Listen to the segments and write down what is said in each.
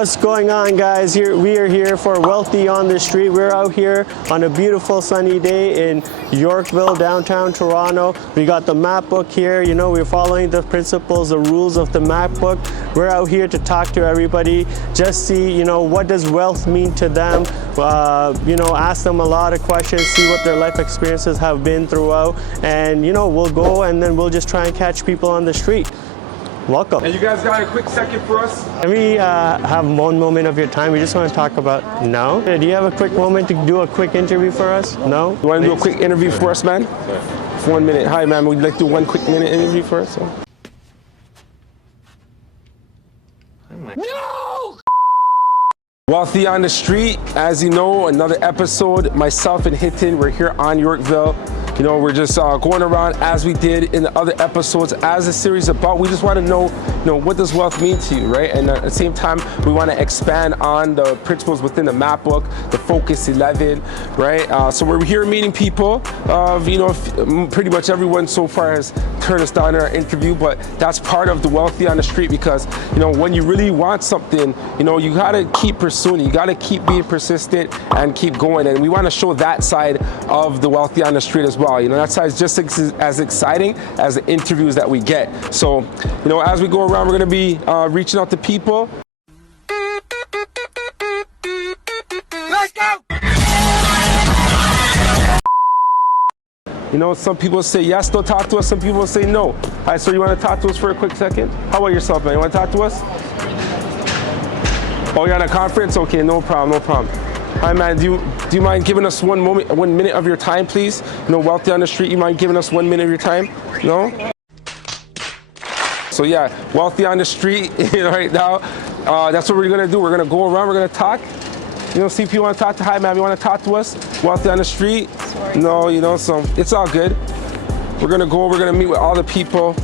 What's going on, guys? We are here for Wealthy on the Street. We're out here on a beautiful sunny day in Yorkville, downtown Toronto. We got the map book here. You know, we're following the principles, the rules of the map book. We're out here to talk to everybody, just see, you know, what does wealth mean to them. You know, ask them a lot of questions, see what their life experiences have been throughout, and you know, we'll go and then we'll just try and catch people on the street. Welcome. And you guys got a quick second for us? Can we have one moment of your time? We just want to talk about, no? Do you have a quick moment to do a quick interview for us? No? You want to do a quick interview for us, man? For 1 minute. Hi, man. Would you like to do 1 quick minute interview for us? No! Wealthy on the Street. As you know, another episode. Myself and Hitin, we're here on Yorkville. You know, we're just going around as we did in the other episodes, as the series is about. We just want to know, you know, what does wealth mean to you, right? And at the same time, we want to expand on the principles within the map book, the Focus 11, right? So we're here meeting people. You know, pretty much everyone so far has turned us down in our interview, but that's part of the Wealthy on the Street, because, you know, when you really want something, you know, you got to keep pursuing, you got to keep being persistent and keep going. And we want to show that side of the Wealthy on the Street as well. You know, that side is just as exciting as the interviews that we get. So, you know, as we go around, we're going to be reaching out to people. Let's go! You know, some people say yes, they'll talk to us. Some people say no. All right, so you want to talk to us for a quick second? How about yourself, man? You want to talk to us? Oh, you're on a conference? Okay, no problem, no problem. Hi, man, do you mind giving us 1 minute of your time, please? You know, Wealthy on the Street, you mind giving us 1 minute of your time? No? So yeah, Wealthy on the Street, you know, right now, that's what we're gonna do. We're gonna go around, we're gonna talk. You know, see if you wanna talk to, hi, man, you wanna talk to us? Wealthy on the Street? No, you know, so it's all good. We're gonna meet with all the people,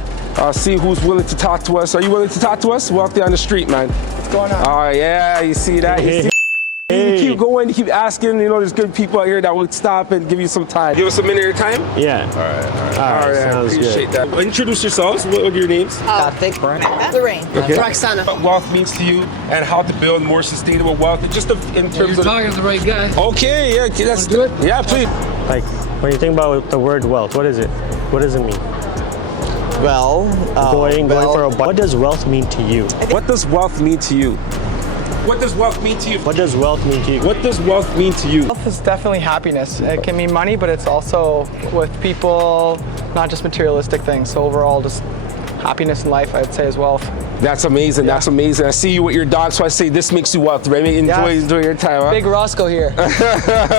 see who's willing to talk to us. Are you willing to talk to us? Wealthy on the Street, man. What's going on? Oh, yeah, you see that? You see? Hey. You keep going, you keep asking, you know, there's good people out here that will stop and give you some time. Give us a minute of your time? Yeah. All right, sounds appreciate good. that. Introduce yourselves, what are your names? Lorraine. Okay. Roxana. What wealth means to you and how to build more sustainable wealth, just in terms You're of... talking to the right guy. Okay, yeah, okay, let's do it. Yeah, please. Like, when you think about the word wealth, what is it? What does it mean? Well, Going for a what does wealth mean to you? What does wealth mean to you? What does wealth mean to you? What does wealth mean to you? What does wealth mean to you? Wealth is definitely happiness. It can mean money, but it's also with people, not just materialistic things. So overall, just happiness in life, I'd say, is wealth. That's amazing. That's amazing. I see you with your dog, so I say this makes you wealthy, right? Enjoy your time, huh? Big Roscoe here.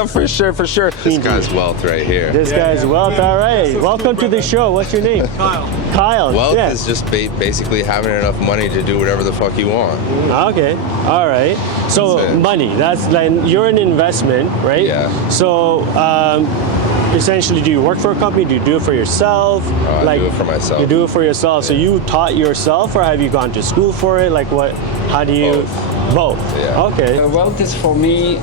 For sure, for sure. This guy's wealth right here. This guy's wealth. All right. Welcome to the show. What's your name? Kyle. Wealth yeah. is just basically having enough money to do whatever the fuck you want. Okay. All right. So That's it. money. That's like you're an investment, right? Yeah. So essentially, do you work for a company? Do you do it for yourself? I do it for myself. You do it for yourself. So you taught yourself, or have you gone to school for it? Like what? How do you? Both. Yeah. Okay. Wealth is for me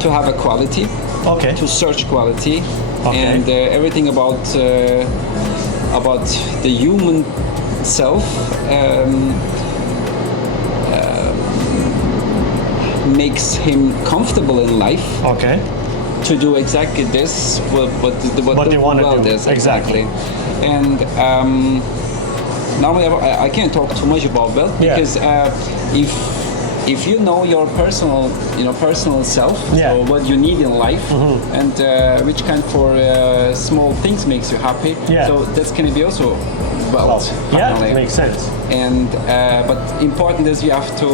to have a quality, Okay. to search quality, and everything about the human self makes him comfortable in life. Okay. To do exactly this, what What they the wanna world do. is Exactly. And now I can't talk too much about wealth Yeah. because if you know your personal self, Yeah. so what you need in life, and which kind for small things makes you happy, Yeah. so that's can be also wealth. Yeah, finally. makes sense. And but important is you have to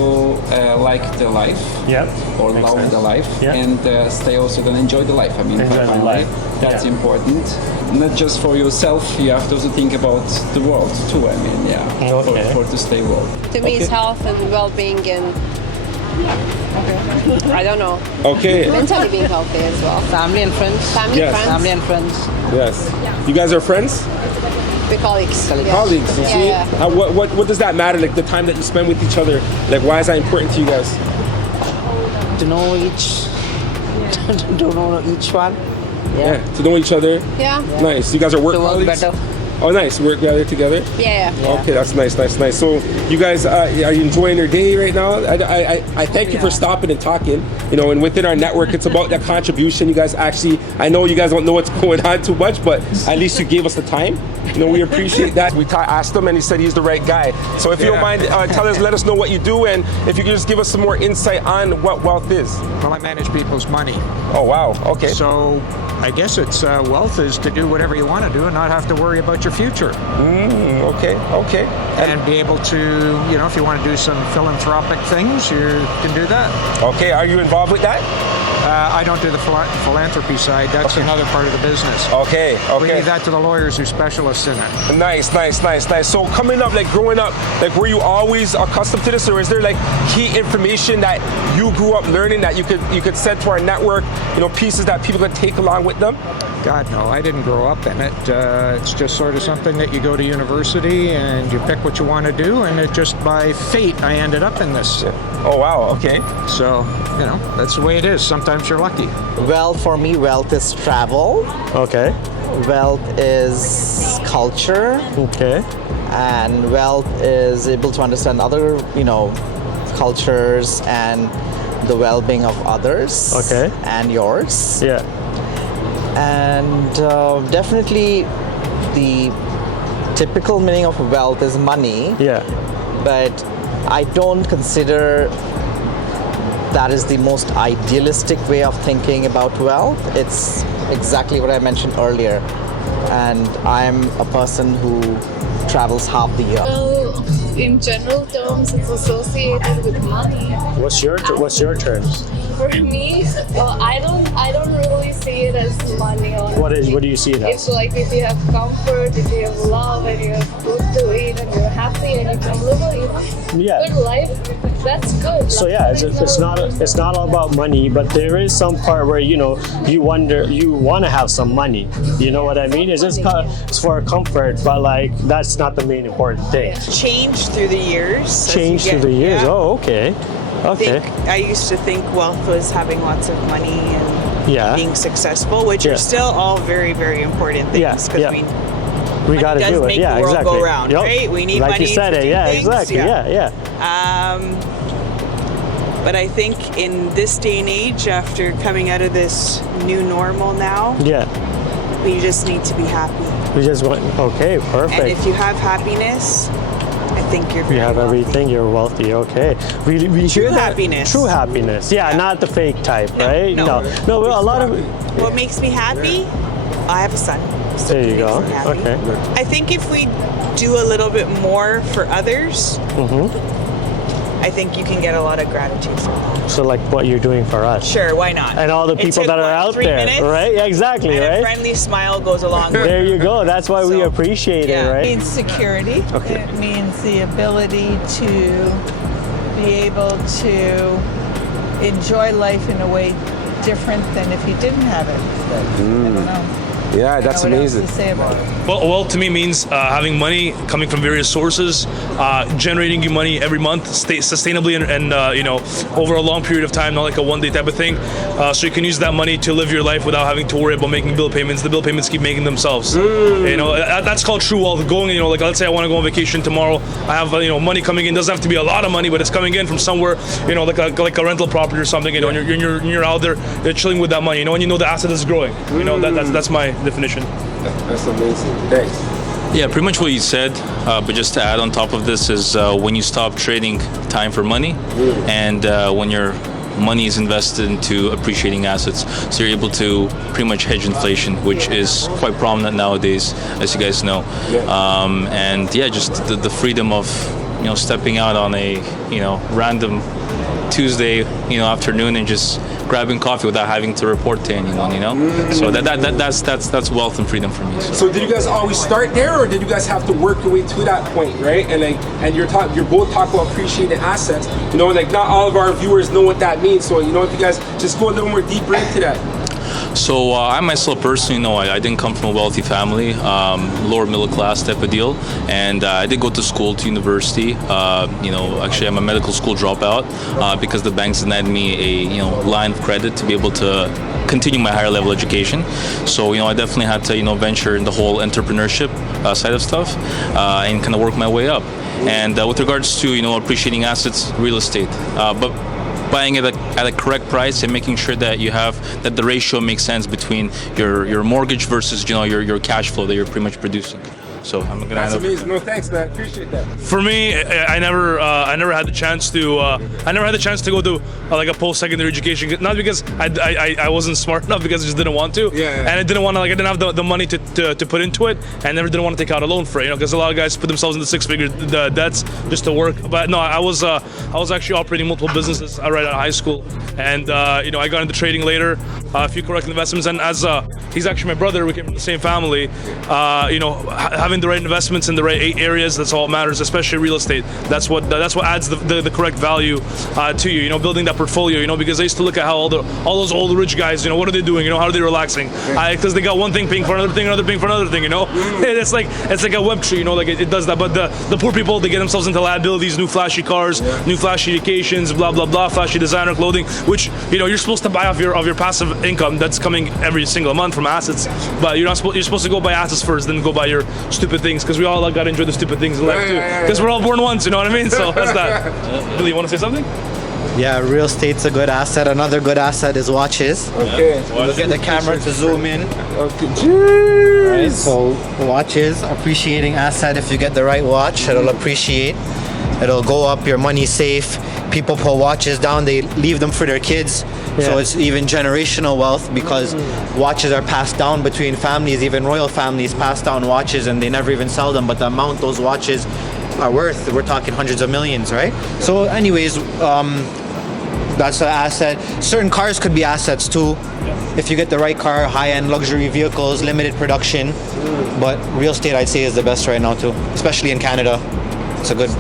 like the life, Yep. or Makes love sense. the life, Yeah. and stay also gonna enjoy the life. I mean, Enjoy the finally, life. that's Yeah. important. Not just for yourself, you have to also think about the world too. I mean, yeah, Okay. for to stay well. To me, it's health and well-being and I don't know, Okay. mentally being healthy as well. Family and friends. Family, Yes. friends, Family and friends. Yes. You guys are friends? we're colleagues. Yeah. Colleagues, you Yeah, see? yeah. What does that matter? Like the time that you spend with each other? Like why is that important to you guys? To know to know each one. Yeah. To know each other. Yeah. Nice. You guys are work To work colleagues? better. Oh, nice. Work together? Yeah. Okay, that's nice. So you guys, are you enjoying your day right now? I thank you for stopping and talking. You know, and within our network, it's about that contribution. You guys actually, I know you guys don't know what's going on too much, but at least you gave us the time. You know, we appreciate that. We asked him, and he said he's the right guy. So if you don't mind, let us know what you do, and if you could just give us some more insight on what wealth is. Well, I manage people's money. Oh, wow. Okay. So I guess it's wealth is to do whatever you want to do and not have to worry about your future. Okay. And be able to, you know, if you want to do some philanthropic things, you can do that. Okay, are you involved with that? I don't do the philanthropy side. That's another part of the business. Okay. We leave that to the lawyers who specialists in it. Nice. So coming up, like growing up, like were you always accustomed to this, or is there like key information that you grew up learning that you could send to our network, you know, pieces that people could take along with them? God, no, I didn't grow up in it. It's just sort of something that you go to university and you pick what you want to do, and it just by fate I ended up in this. Oh, wow, okay. So, you know, that's the way it is. Sometimes you're lucky. Well, for me, wealth is travel. Okay. Wealth is culture. Okay. And wealth is able to understand other, you know, cultures and the well-being of others. Okay. And yours. Yeah. And definitely the typical meaning of wealth is money. Yeah. But I don't consider that is the most idealistic way of thinking about wealth. It's exactly what I mentioned earlier. And I'm a person who travels half the year. Well, in general terms, it's associated with money. What's your terms? For me, well, I don't really see it as money. What do you see it It's as? like if you have comfort, if you have love, and you have food to eat, and you're happy, and you can live a good life, that's good. So yeah, it's not all about money, but there is some part where you want to have some money. You know what I mean? It's just it's for comfort, but like that's not the main important thing. Change through the years. Change through the years. Yeah. Oh, okay. Okay. I used to think wealth was having lots of money and being successful, which are still all very, very important things because we got to do it. Make Yeah, the world exactly. go round, right? We need like money you said to it. do Yeah, things. exactly. Yeah. But I think in this day and age, after coming out of this new normal now, we just need to be happy. We just want. Okay, perfect. And if you have happiness, I think you're very you have wealthy. everything, you're wealthy. Okay, we True hear that. happiness. True happiness. Yeah, not the fake type, right? No. No. A lot of. What makes me happy? I have a son. So There you it makes go. me happy. Okay. I think if we do a little bit more for others, I think you can get a lot of gratitude from that. So like what you're doing for us. Sure, why not? And all the It people took, that are what, out 3 there, minutes? right? Yeah, exactly, And right? a friendly smile goes a long way. There you go. That's why we So, appreciate it, right? It means security. Okay. It means the ability to be able to enjoy life in a way different than if you didn't have it. But I don't know. Yeah, that's I don't know amazing. what else to say about it. Well, wealth to me means having money coming from various sources, generating you money every month, sustainably, and over a long period of time, not like a one-day type of thing. So you can use that money to live your life without having to worry about making bill payments. The bill payments keep making themselves. That's called true wealth. Going, like let's say I want to go on vacation tomorrow. I have money coming in. Doesn't have to be a lot of money, but it's coming in from somewhere. Like a rental property or something. And you're out there, you're chilling with that money. And you know the asset is growing. That's my definition. That's amazing. Thanks. Yeah, pretty much what you said, but just to add on top of this is when you stop trading time for money and when your money is invested into appreciating assets, so you're able to pretty much hedge inflation, which is quite prominent nowadays, as you guys know. Just the freedom of stepping out on a random Tuesday afternoon and just grabbing coffee without having to report to anyone, So that's wealth and freedom for me. So did you guys always start there, or did you guys have to work your way to that point, right? And you're both talking about appreciating assets. Not all of our viewers know what that means. So if you guys just go a little more deeper into that. So I myself personally, I didn't come from a wealthy family, lower middle class type of deal, and I did go to school, to university. Actually I'm a medical school dropout because the banks denied me a line of credit to be able to continue my higher level education. So I definitely had to venture in the whole entrepreneurship side of stuff, and kind of work my way up. And with regards to appreciating assets, real estate, but buying it at a correct price and making sure that that the ratio makes sense between your mortgage versus your cash flow that you're pretty much producing. So I'm gonna. That's amazing. No, thanks, man. Appreciate that. For me, I never had the chance to go to like a post-secondary education. Not because I wasn't smart enough, because I just didn't want to. Yeah. And I didn't want to, I didn't have the money to put into it, and never didn't want to take out a loan for it. Because a lot of guys put themselves into six-figure debts just to work. But no, I was actually operating multiple businesses right out of high school, and I got into trading later, a few correct investments, and as he's actually my brother, we came from the same family. Having the right investments in the right areas, that's all that matters, especially real estate. That's what adds the correct value to you, building that portfolio, because I used to look at how all those old rich guys, what are they doing, how are they relaxing? Because they got one thing paying for another thing, another paying for another thing, It's like a web tree, it does that. But the poor people, they get themselves into liabilities, new flashy cars, new flashy vacations, blah blah blah, flashy designer clothing, which you're supposed to buy off your passive income that's coming every single month from assets. But you're supposed to go buy assets first, then go buy your stupid things, because we all got to enjoy the stupid things in life too. Because we're all born once, you know what I mean? So that's that. Billy, you want to say something? Yeah, real estate's a good asset. Another good asset is watches. Okay. Look at the camera to zoom in. Okay. Jeez. Right, so watches, appreciating asset. If you get the right watch, it'll appreciate. It'll go up, your money's safe. People put watches down, they leave them for their kids. So it's even generational wealth, because watches are passed down between families. Even royal families pass down watches and they never even sell them. But the amount those watches are worth, we're talking hundreds of millions, right? So anyways, that's an asset. Certain cars could be assets too. If you get the right car, high-end luxury vehicles, limited production. But real estate, I'd say, is the best right now too, especially in Canada. It's a good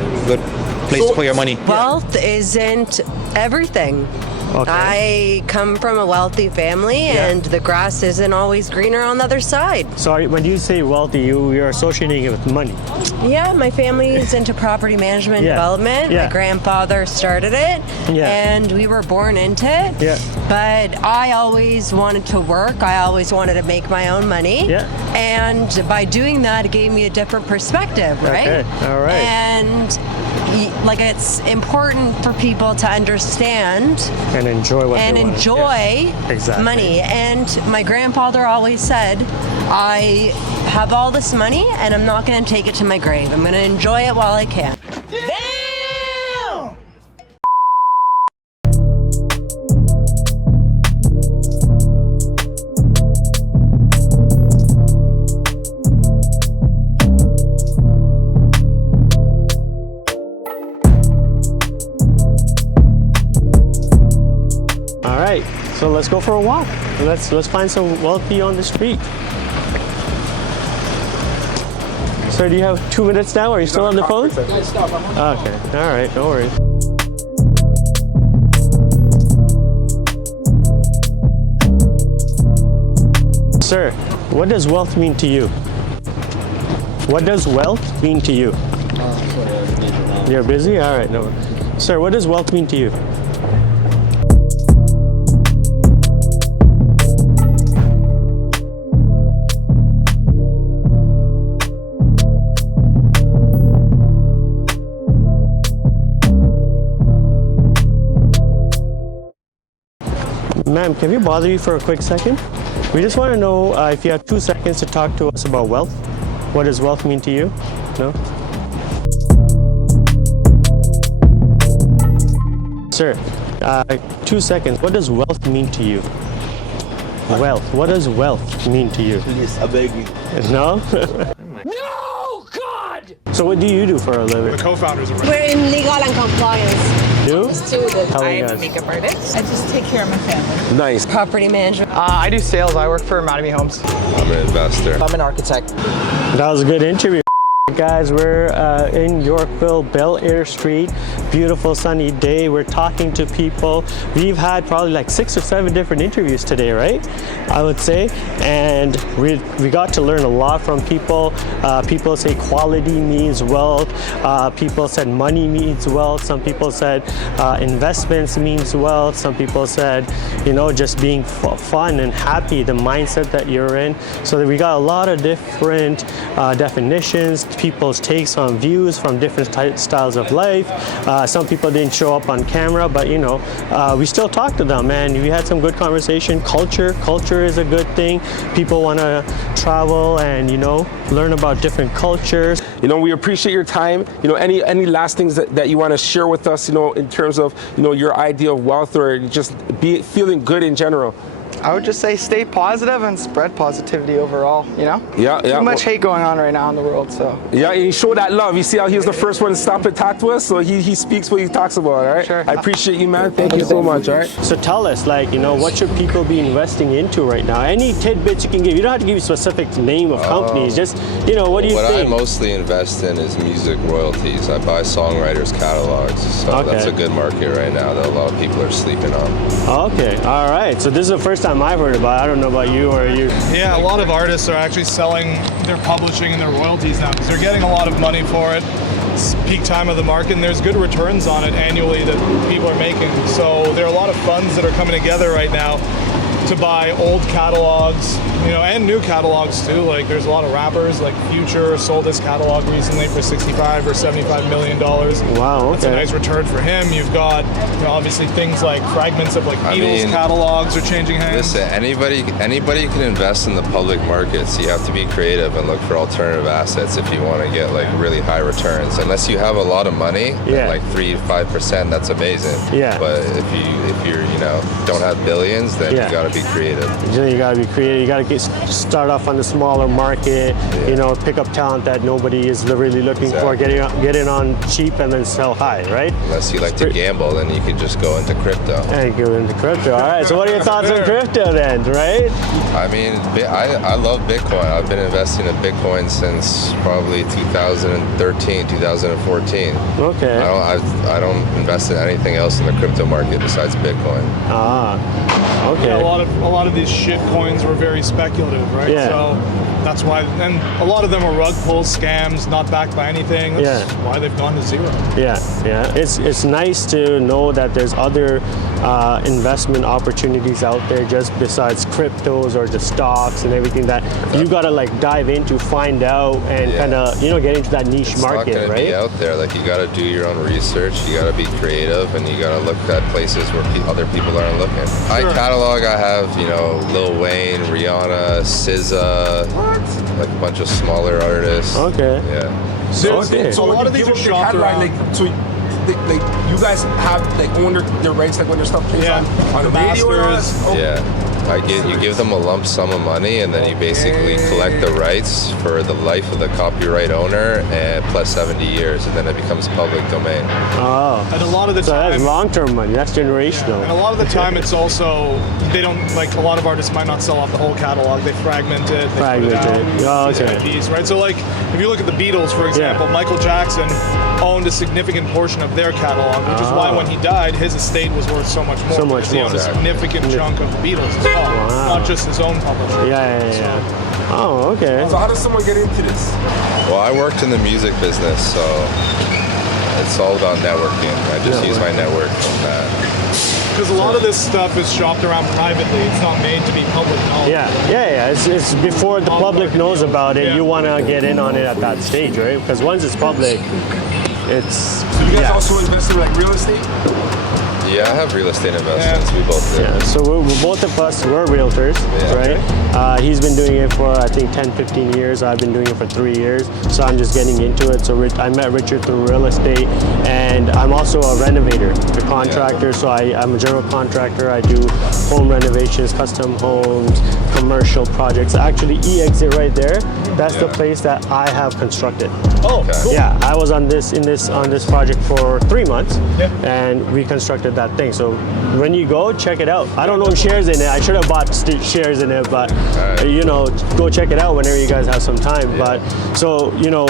place to put your money. Wealth isn't everything. Okay. I come from a wealthy family, and the grass isn't always greener on the other side. So when you say wealthy, you're associating it with money. Yeah, my family is into property management development. My grandfather started it, and we were born into it. Yeah. But I always wanted to work. I always wanted to make my own money. Yeah. And by doing that, it gave me a different perspective, right? Okay. All right. And it's important for people to understand and enjoy what and they want. enjoy Exactly. money. And my grandfather always said, I have all this money and I'm not going to take it to my grave. I'm going to enjoy it while I can. All right, so let's go for a walk. Let's find some wealthy on the street. Sir, do you have 2 minutes now? Are you still on the phone? Okay, all right, no worries. Sir, what does wealth mean to you? What does wealth mean to you? You're busy? All right, no worries. Sir, what does wealth mean to you? Ma'am, can we bother you for a quick second? We just want to know if you have 2 seconds to talk to us about wealth. What does wealth mean to you? No? Sir, 2 seconds. What does wealth mean to you? Wealth. What does wealth mean to you? Please, I beg you. No? No, God! So what do you do for a living? The co-founders of We're in legal and compliance. You? Student. How I many am a guys? makeup artist. I just take care of my family. Nice. Property management. I do sales. I work for Mattamy Homes. I'm an investor. I'm an architect. That was a good interview. Guys, we're in Yorkville, Bel Air Street. Beautiful sunny day. We're talking to people. We've had probably like 6 or 7 different interviews today, right? I would say. And we got to learn a lot from people. People say quality means wealth. People said money means wealth. Some people said investments means wealth. Some people said, you know, just being fun and happy, the mindset that you're in. So we got a lot of different definitions, people's takes on views from different styles of life. Some people didn't show up on camera, but you know, we still talked to them, and we had some good conversation. Culture is a good thing. People want to travel and, you know, learn about different cultures. You know, we appreciate your time. You know, any last things that you want to share with us, you know, in terms of, you know, your idea of wealth, or just feeling good in general? I would just say stay positive and spread positivity overall, you know? Yeah. Too much hate going on right now in the world, so. Yeah, and he showed that love. You see how he was the first one to stop and talk to us? So he speaks what he talks about, all right? Sure. I appreciate you, man. Thank you so much, all right? So tell us, like, you know, what should people be investing into right now? Any tidbits you can give. You don't have to give a specific name of companies. Just, you know, what do you think? What I mostly invest in is music royalties. I buy songwriters' catalogs. So that's a good market right now that a lot of people are sleeping on. Okay, all right. So this is the first time I've heard about it. I don't know about you or you. Yeah, a lot of artists are actually selling their publishing and their royalties now because they're getting a lot of money for it. It's peak time of the market, and there's good returns on it annually that people are making. So there are a lot of funds that are coming together right now to buy old catalogs, you know, and new catalogs too. Like there's a lot of rappers, like Future sold his catalog recently for $65 or $75 million. Wow, okay. That's a nice return for him. You've got, you know, obviously things like fragments of like Beatles catalogs are changing hands. Listen, anybody can invest in the public markets. You have to be creative and look for alternative assets if you want to get like really high returns. Unless you have a lot of money, like 3 to 5%, that's amazing. Yeah. But if you're you know, don't have billions, then you got to be creative. You got to be creative. You got to start off on the smaller market. You know, pick up talent that nobody is really looking for. Get in on cheap and then sell high, right? Unless you like to gamble, then you can just go into crypto. And go into crypto. All right. So what are your thoughts on crypto then, right? I mean, I love Bitcoin. I've been investing in Bitcoin since probably 2013, 2014. Okay. I don't invest in anything else in the crypto market besides Bitcoin. Okay. Yeah, a lot of these shit coins were very speculative, right? Yeah. So that's why, and a lot of them are rug pulls, scams, not backed by anything. That's why they've gone to zero. Yeah. It's nice to know that there's other investment opportunities out there just besides cryptos or the stocks and everything that you gotta like dive into, find out, and kind of, you know, get into that niche market, not gonna right? be out there. Like you gotta do your own research. You gotta be creative, and you gotta look at places where other people aren't looking. My catalog, I have, you know, Lil Wayne, Rihanna, SZA, like a bunch of smaller artists. Okay. Yeah. So a lot of these are shopped around. Like you guys have like own their rights, like when their stuff plays on the radio. Yeah. You give them a lump sum of money, and then you basically collect the rights for the life of the copyright owner, and plus 70 years, and then it becomes public domain. Oh. And a lot of the time, that's long-term money. That's generational. And a lot of the time, it's also they don't like. A lot of artists might not sell off the whole catalog. They fragment it. They put it out, IPs, right? So like, if you look at the Beatles, for example, Michael Jackson owned a significant portion of their catalog, which is why when he died, his estate was worth so much more. So much more. He owned a significant chunk of the Beatles as well, not just his own publishing. Yeah. Oh, okay. So how does someone get into this? Well, I worked in the music business, so it's all about networking. I just use my network from that. Because a lot of this stuff is shopped around privately. It's not made to be public knowledge. Yeah. It's before the public knows about it. You want to get in on it at that stage, right? Because once it's public, it's. So you guys also invest in like real estate? Yeah, I have real estate investments. We both do. Yeah, so both of us were realtors, right? He's been doing it for, I think, 10, 15 years. I've been doing it for 3 years. So I'm just getting into it. So I met Richard through real estate, and I'm also a renovator, a contractor. So I'm a general contractor. I do home renovations, custom homes, commercial projects. Actually, E-Exit right there, that's the place that I have constructed. Oh, cool. Yeah, I was on this project for 3 months, and we constructed that thing. So when you go, check it out. I don't own shares in it. I should have bought shares in it, but you know, go check it out whenever you guys have some time. But so, you know,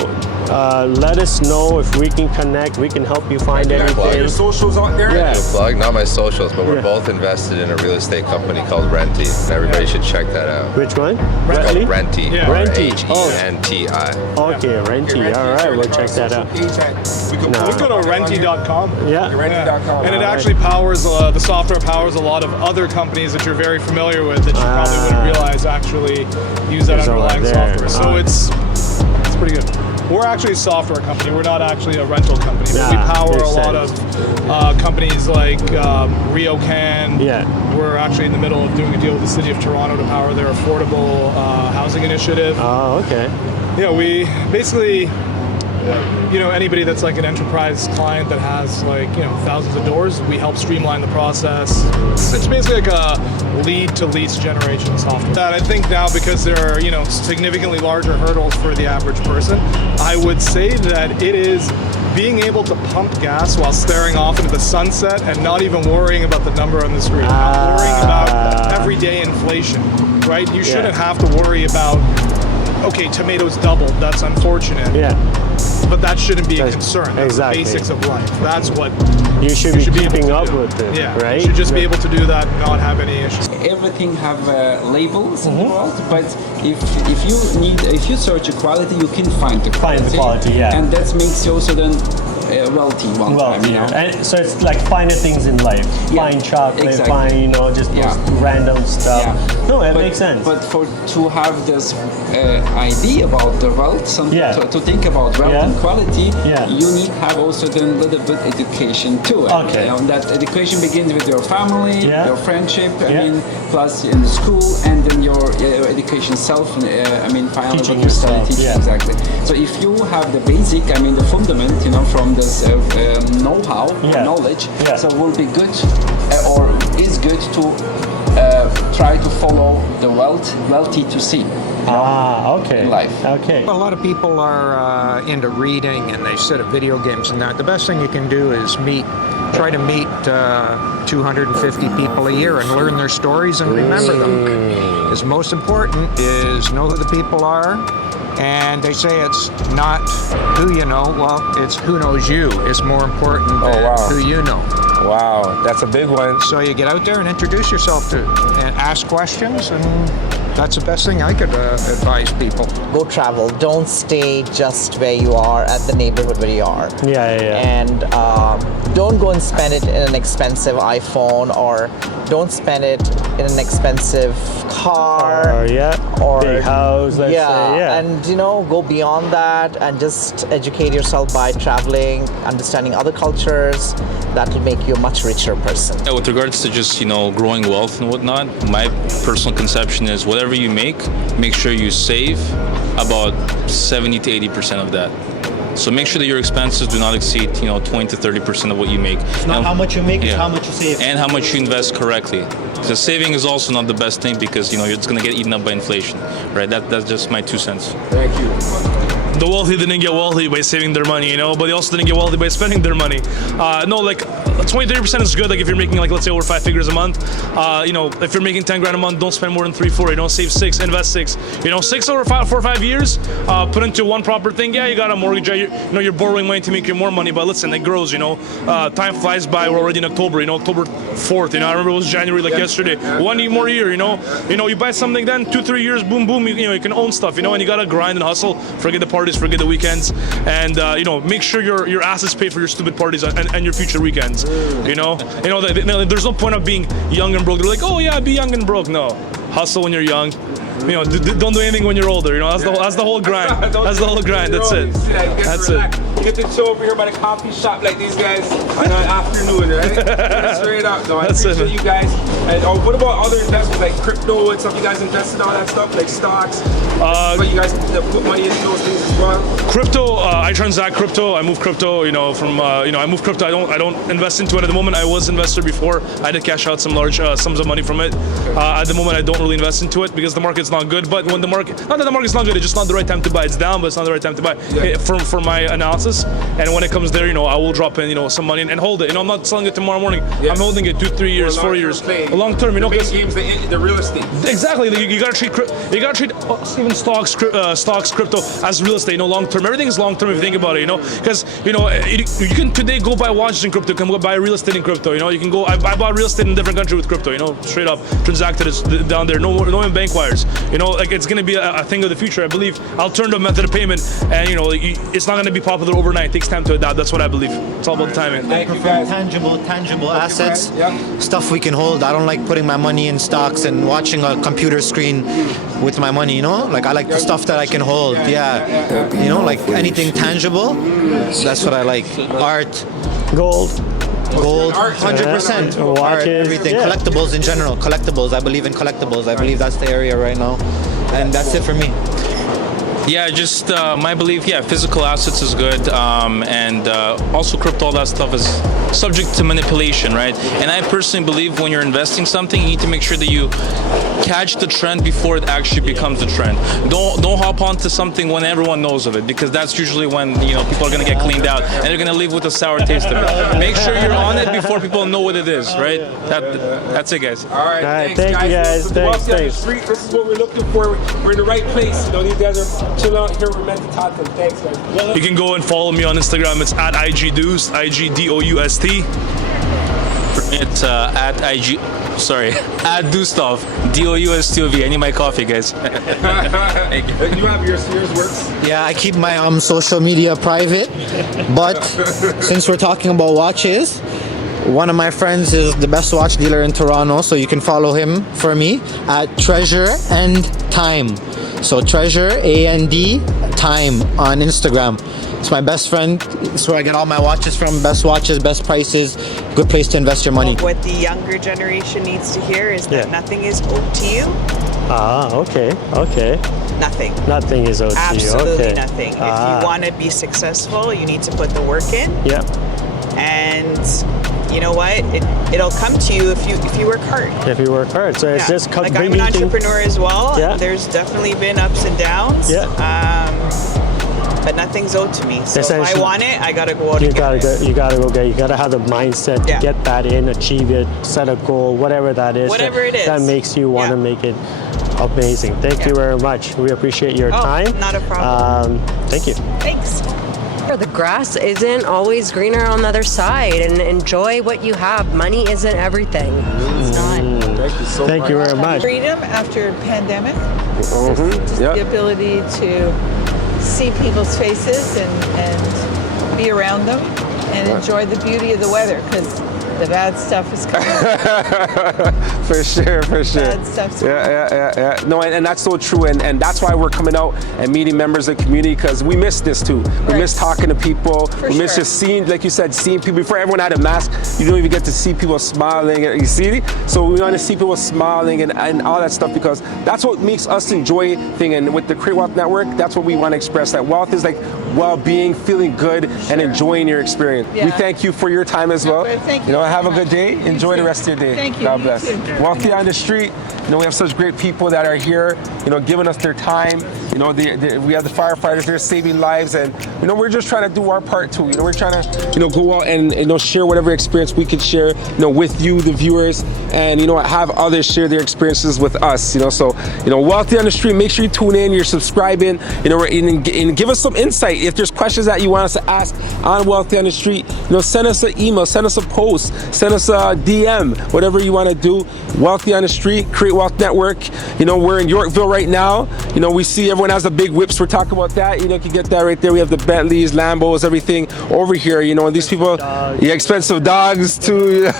let us know if we can connect. We can help you find anything. Your socials out there? Yeah. Plug, not my socials, but we're both invested in a real estate company called Renty, and everybody should check that out. Which one? It's called Renty. Yeah. Renty. H-E-N-T-I. Okay, Renty. All right, we'll check that out. We go to renty.com. Yeah. Renty.com. And it actually powers, the software powers a lot of other companies that you're very familiar with that you probably wouldn't realize actually use that underlying software. So it's pretty good. We're actually a software company. We're not actually a rental company. But we power a lot of companies like RioCan. Yeah. We're actually in the middle of doing a deal with the City of Toronto to power their affordable housing initiative. Oh, okay. Yeah, we basically, you know, anybody that's like an enterprise client that has like, you know, thousands of doors, we help streamline the process. It's basically like a lead to lease generation software. That I think now, because there are, you know, significantly larger hurdles for the average person, I would say that it is being able to pump gas while staring off into the sunset and not even worrying about the number on the screen, not worrying about everyday inflation, right? You shouldn't have to worry about, okay, tomatoes doubled, that's unfortunate. Yeah. But that shouldn't be a concern. That's the basics of life. That's what you should be keeping up with it, right? You should just be able to do that and not have any issues. Everything have labels in the world, but if you search a quality, you can find the quality. And that makes you also then wealthy one time, you know? And so it's like finding things in life. Find chocolate, find, you know, just those random stuff. No, that makes sense. But to have this idea about the wealth, and to think about wealth and quality, you need to have also then a little bit education too. Okay. That education begins with your family, your friendship, I mean, plus in the school, and then your education self, I mean, finally when you start teaching. Exactly. So if you have the basic, I mean, the fundament, you know, from this know-how, knowledge, so it will be good, or is good to try to follow the wealthy to see. Okay. In life. Okay. A lot of people are into reading and they sit at video games and that. The best thing you can do is try to meet 250 people a year and learn their stories and remember them. Is most important is know who the people are. And they say it's not who you know, well, it's who knows you is more important than who you know. Wow, that's a big one. So you get out there and introduce yourself to and ask questions, and that's the best thing I could advise people. Go travel. Don't stay just where you are at the neighborhood where you are. And don't go and spend it in an expensive iPhone, or don't spend it in an expensive car. Or big house, let's say. And you know, go beyond that and just educate yourself by traveling, understanding other cultures. That will make you a much richer person. With regards to just, you know, growing wealth and whatnot, my personal conception is whatever you make sure you save about 70 to 80% of that. So make sure that your expenses do not exceed, you know, 20 to 30% of what you make. It's not how much you make, it's how much you save. And how much you invest correctly. Because saving is also not the best thing, because, you know, it's going to get eaten up by inflation, right? That's just my 2 cents. Thank you. The wealthy didn't get wealthy by saving their money, you know, but they also didn't get wealthy by spending their money. No, like 20-30% is good. Like if you're making, like, let's say over 5 figures a month, you know, if you're making 10 grand a month, don't spend more than 3-4. You know, save 6, invest 6. You know, 6 over 4 or 5 years, put into one proper thing. Yeah, you got a mortgage. You know, you're borrowing money to make you more money, but listen, it grows. You know, time flies by. We're already in October. You know, October 4th. You know, I remember it was January like yesterday. 1 more year. You know, you buy something, then 2-3 years, boom, boom. You know, you can own stuff. You know, and you gotta grind and hustle. Forget the parties. Forget the weekends. And you know, make sure your assets pay for your stupid parties and your future weekends. You know, there's no point of being young and broke. They're like, oh yeah, be young and broke. No, hustle when you're young. You know, don't do anything when you're older. You know, that's the whole grind. That's the whole grind. That's it. That's it. Get to chill over here by the coffee shop like these guys on an afternoon, right? Straight up, though. I appreciate you guys. And what about other investments like crypto and stuff? You guys invest in all that stuff, like stocks? But you guys put money into those things as well? Crypto, I transact crypto. I move crypto. You know, from you know, I move crypto. I don't invest into it at the moment. I was an investor before. I did cash out some large sums of money from it. At the moment, I don't really invest into it because the market's not good. But when the market, not that the market's not good, it's just not the right time to buy. It's down, but it's not the right time to buy. For my analysis, else. And when it comes there, I will drop in, some money and hold it. I'm not selling it tomorrow morning. Yes. I'm holding it 2, 3 years, 4 years, a long term. The main game's the real estate. Exactly. You gotta treat even stocks, crypto as real estate. Long term. Everything is long term if you think about it. Because you can today go buy watches in crypto. You can go buy real estate in crypto. You can go. I bought real estate in a different country with crypto. Straight up transacted it down there. No bank wires. Like it's gonna be a thing of the future. I believe alternative method of payment, and it's not gonna be popular overnight. It takes time to adapt. That's what I believe. It's all about the timing. Thank you, guys. Tangible assets, stuff we can hold. I don't like putting my money in stocks and watching a computer screen with my money. Like I like the stuff that I can hold. Like anything tangible. That's what I like. Art, gold, 100%. Art, everything. Collectibles in general. Collectibles. I believe in collectibles. I believe that's the area right now, and that's it for me. Yeah, just my belief, physical assets is good, and also crypto, all that stuff is subject to manipulation, right? And I personally believe when you're investing something, you need to make sure that you catch the trend before it actually becomes a trend. Don't hop onto something when everyone knows of it, because that's usually when people are going to get cleaned out and they're going to leave with a sour taste of it. Make sure you're on it before people know what it is, right? That's it, guys. All right, thank you guys. Thanks. This is what we're looking for. We're in the right place. These guys are chilling out here. We're meant to talk to them. Thanks, guys. You can go and follow me on Instagram. It's at IGDoust, IGDOUST. For me, it's at Doustov, DOUSTOV. I need my coffee, guys. Thank you. You have yours works? Yeah, I keep my social media private, but since we're talking about watches, one of my friends is the best watch dealer in Toronto, so you can follow him for me at Treasure and Time. So Treasure and Time on Instagram. It's my best friend. It's where I get all my watches from. Best watches, best prices. Good place to invest your money. What the younger generation needs to hear is that nothing is owed to you. Okay. Nothing. Nothing is owed to you. Absolutely nothing. If you want to be successful, you need to put the work in. Yeah. And you know what? It'll come to you if you work hard. If you work hard. So it's just like I'm an entrepreneur as well. Yeah. There's definitely been ups and downs. Yeah. But nothing's owed to me. So if I want it, I gotta go out and get it. You gotta go get it. You gotta have the mindset to get that in, achieve it, set a goal, whatever that is. Whatever it is. That makes you want to make it amazing. Thank you very much. We appreciate your time. Not a problem. Thank you. Thanks. The grass isn't always greener on the other side, and enjoy what you have. Money isn't everything. It's not. Thank you so much. Thank you very much. Freedom after pandemic. Just the ability to see people's faces and be around them and enjoy the beauty of the weather, because the bad stuff is coming. For sure. Bad stuff's coming. Yeah. No, and that's so true, and that's why we're coming out and meeting members of the community, because we miss this too. We miss talking to people. We miss just seeing, like you said, seeing people. Before everyone had a mask, you don't even get to see people smiling. You see? So we want to see people smiling and all that stuff, because that's what makes us enjoy thing. And with the Create Wealth Network, that's what we want to express. That wealth is like well-being, feeling good, and enjoying your experience. Yeah. We thank you for your time as well. Thank you. Have a good day. Enjoy the rest of your day. Thank you. God bless. You too. Wealthy on the Street. We have such great people that are here, giving us their time. We have the firefighters there saving lives, and we're just trying to do our part too. We're trying to go out and share whatever experience we can share, with you, the viewers, and have others share their experiences with us. So Wealthy on the Street. Make sure you tune in. You're subscribing. And give us some insight. If there's questions that you want us to ask on Wealthy on the Street, send us an email, send us a post, send us a DM, whatever you want to do. Wealthy on the Street, Create Wealth Network. We're in Yorkville right now. We see everyone has the big whips. We're talking about that. You can get that right there. We have the Bentleys, Lambos, everything over here. And these people, expensive dogs too.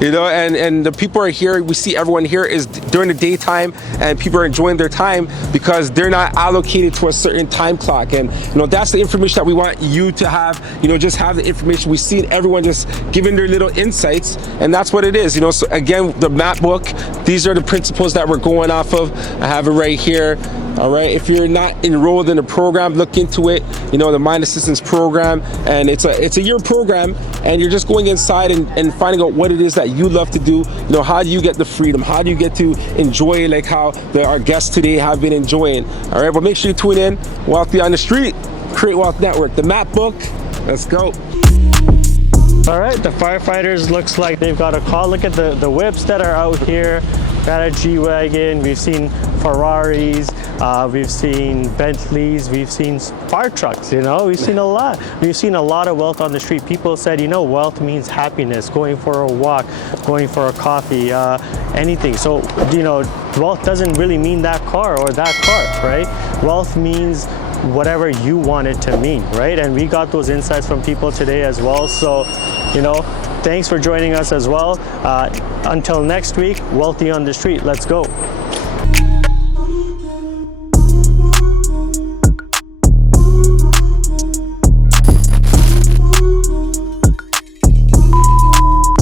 And the people are here. We see everyone here is during the daytime, and people are enjoying their time because they're not allocated to a certain time clock. And that's the information that we want you to have. Just have the information. We see everyone just giving their little insights, and that's what it is. So again, the map book, these are the principles that we're going off of. I have it right here. All right, if you're not enrolled in the program, look into it. The Mind Assistance program, and it's a year program, and you're just going inside and finding out what it is that you love to do. How do you get the freedom? How do you get to enjoy like how our guests today have been enjoying? All right, but make sure you tune in. Wealthy on the Street. Create Wealth Network, the map book. Let's go. All right, the firefighters looks like they've got a call. Look at the whips that are out here. Got a G-Wagon, we've seen Ferraris, we've seen Bentleys, we've seen fire trucks, you know, we've seen a lot. We've seen a lot of wealth on the street. People said, you know, wealth means happiness, going for a walk, going for a coffee, anything. So, you know, wealth doesn't really mean that car or that car, right? Wealth means whatever you want it to mean, right? And we got those insights from people today as well. So, you know, thanks for joining us as well. Until next week, Wealthy on the Street. Let's go.